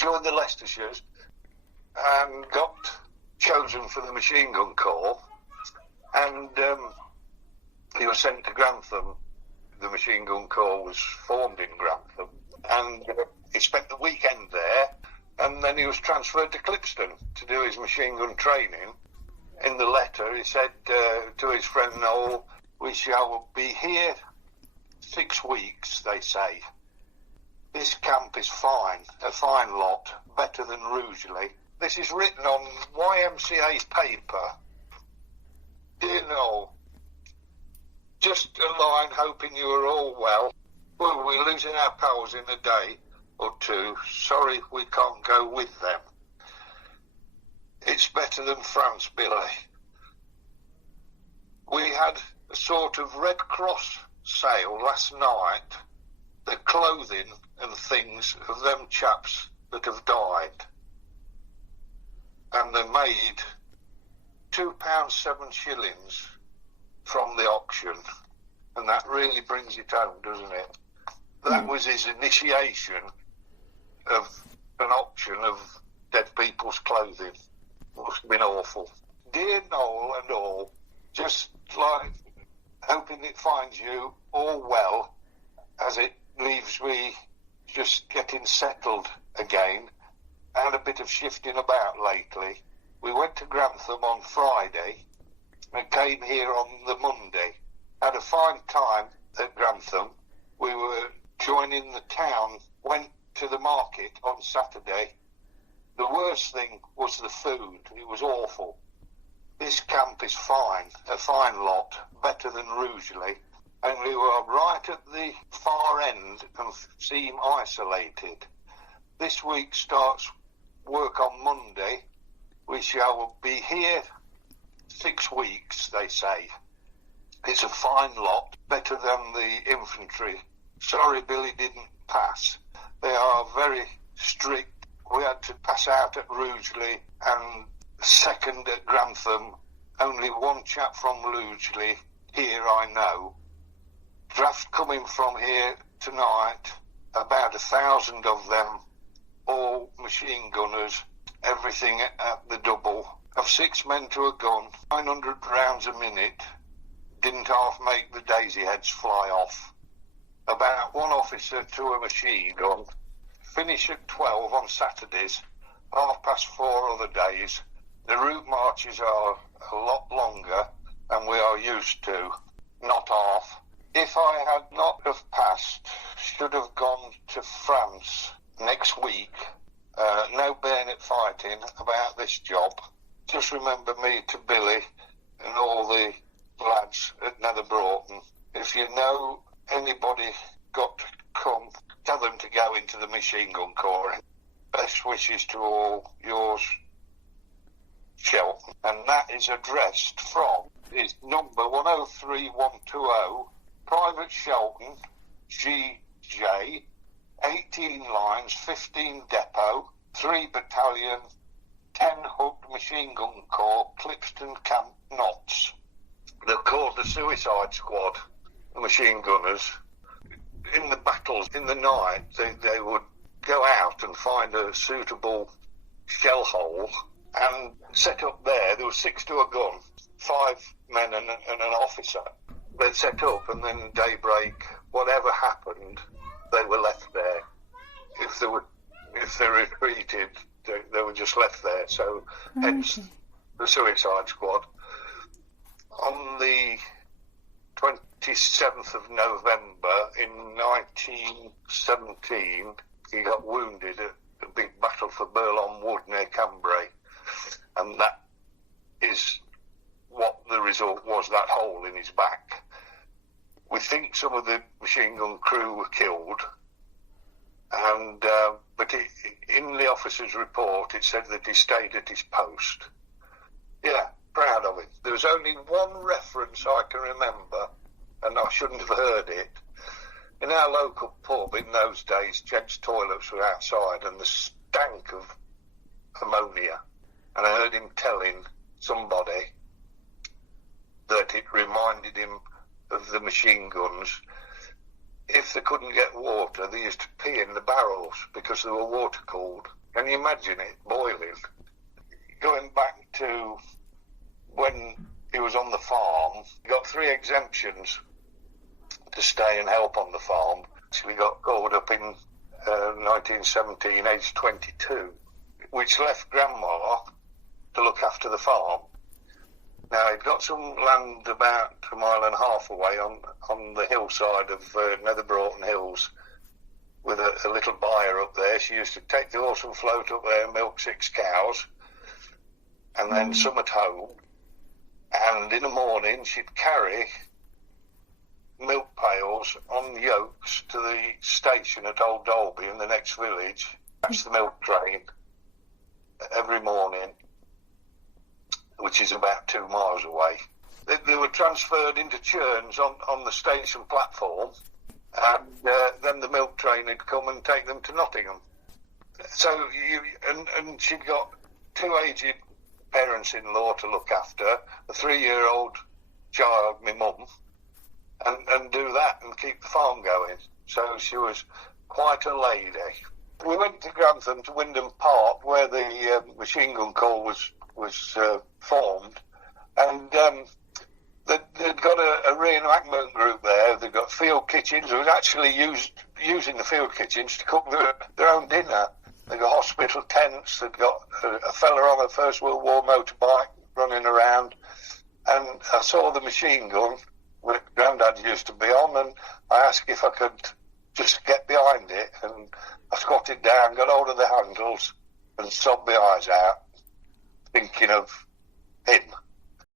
joined the Leicestershires and got chosen for the machine gun corps, and he was sent to Grantham. The machine gun corps was formed in Grantham, and he spent the weekend there, and then he was transferred to Clipstone to do his machine gun training. In the letter, he said to his friend Noel, "We shall be here 6 weeks, they say. This camp is fine, a fine lot, better than Rugeley." This is written on YMCA paper. Dear Noel, just a line hoping you are all well. Well, we're losing our pals in a day or two. Sorry we can't go with them. It's better than France, Billy. We had a sort of Red Cross sale last night, the clothing and things of them chaps that have died. And they made £2.07 from the auction. And that really brings it home, doesn't it? That was his initiation of an auction of dead people's clothing. Must have been awful. Dear Noel and all, just like hoping it finds you all well, as it leaves me just getting settled again and a bit of shifting about lately. We went to Grantham on Friday and came here on the Monday. Had a fine time at Grantham. We were joining the town, went to the market on Saturday. The worst thing was the food. It was awful. This camp is fine, a fine lot, better than Rugeley, only we are right at the far end and seem isolated. This week starts work on Monday. We shall be here 6 weeks, they say. It's a fine lot, better than the infantry. Sorry Billy didn't pass. They are very strict. We had to pass out at Rugeley and second at Grantham. Only one chap from Rugeley here I know. Draft coming from here tonight, about 1,000 of them, all machine gunners, everything at the double. Of 6 men to a gun, 900 rounds a minute. Didn't half make the daisy heads fly off. About 1 officer to a machine gun. Finish at 12 on Saturdays, 4:30 other days. The route marches are a lot longer than we are used to, not half. If I had not have passed, should have gone to France next week. No bayonet fighting about this job. Just remember me to Billy and all the lads at Nether Broughton. If you know anybody got to come, tell them to go into the machine gun corps. Best wishes to all, yours, Shelton. And that is addressed from his number 103120, Private Shelton, GJ, 18 lines, 15 depot, 3 battalion, 10 hooked machine gun corps, Clipstone Camp Knots. They're called the Suicide Squad, the machine gunners. In the battles in the night, they would go out and find a suitable shell hole and set up there. There were 6 to a gun, 5 men and an officer. They'd set up, and then daybreak, whatever happened, they were left there. If they retreated, they were just left there. So, hence the Suicide Squad. On the 27th of November in 1917, he got wounded at a big battle for Burlon Wood near Cambrai, and that is what the result was, that hole in his back. We think some of the machine gun crew were killed, and but in the officer's report it said that he stayed at his post. Yeah, proud of it. There was only one reference I can remember, and I shouldn't have heard it. In our local pub in those days, gents' toilets were outside and the stank of ammonia. And I heard him telling somebody that it reminded him of the machine guns. If they couldn't get water, they used to pee in the barrels because they were water cooled. Can you imagine it boiling? Going back to when he was on the farm, he got 3 exemptions to stay and help on the farm. So we got called up in 1917, aged 22, which left Grandma to look after the farm. Now, he'd got some land about 1.5 miles away on the hillside of Nether Broughton Hills with a little byre up there. She used to take the horse and float up there and milk 6 cows, and then some at home. And in the morning, she'd carry milk pails on yokes to the station at Old Dalby in the next village. That's the milk train every morning, which is about 2 miles away. They were transferred into churns on the station platform, and then the milk train would come and take them to Nottingham. So and she'd got 2 aged parents-in-law to look after, a 3-year-old child, my mum, and do that and keep the farm going. So she was quite a lady. We went to Grantham, to Wyndham Park, where the machine gun corps was formed, and they'd got a reenactment group there. They'd got field kitchens. They was actually using the field kitchens to cook their own dinner. They got hospital tents. They'd got a fella on a First World War motorbike running around, and I saw the machine gun which Grandad used to be on, and I asked if I could just get behind it, and I squatted down, got hold of the handles, and sobbed my eyes out, thinking of him.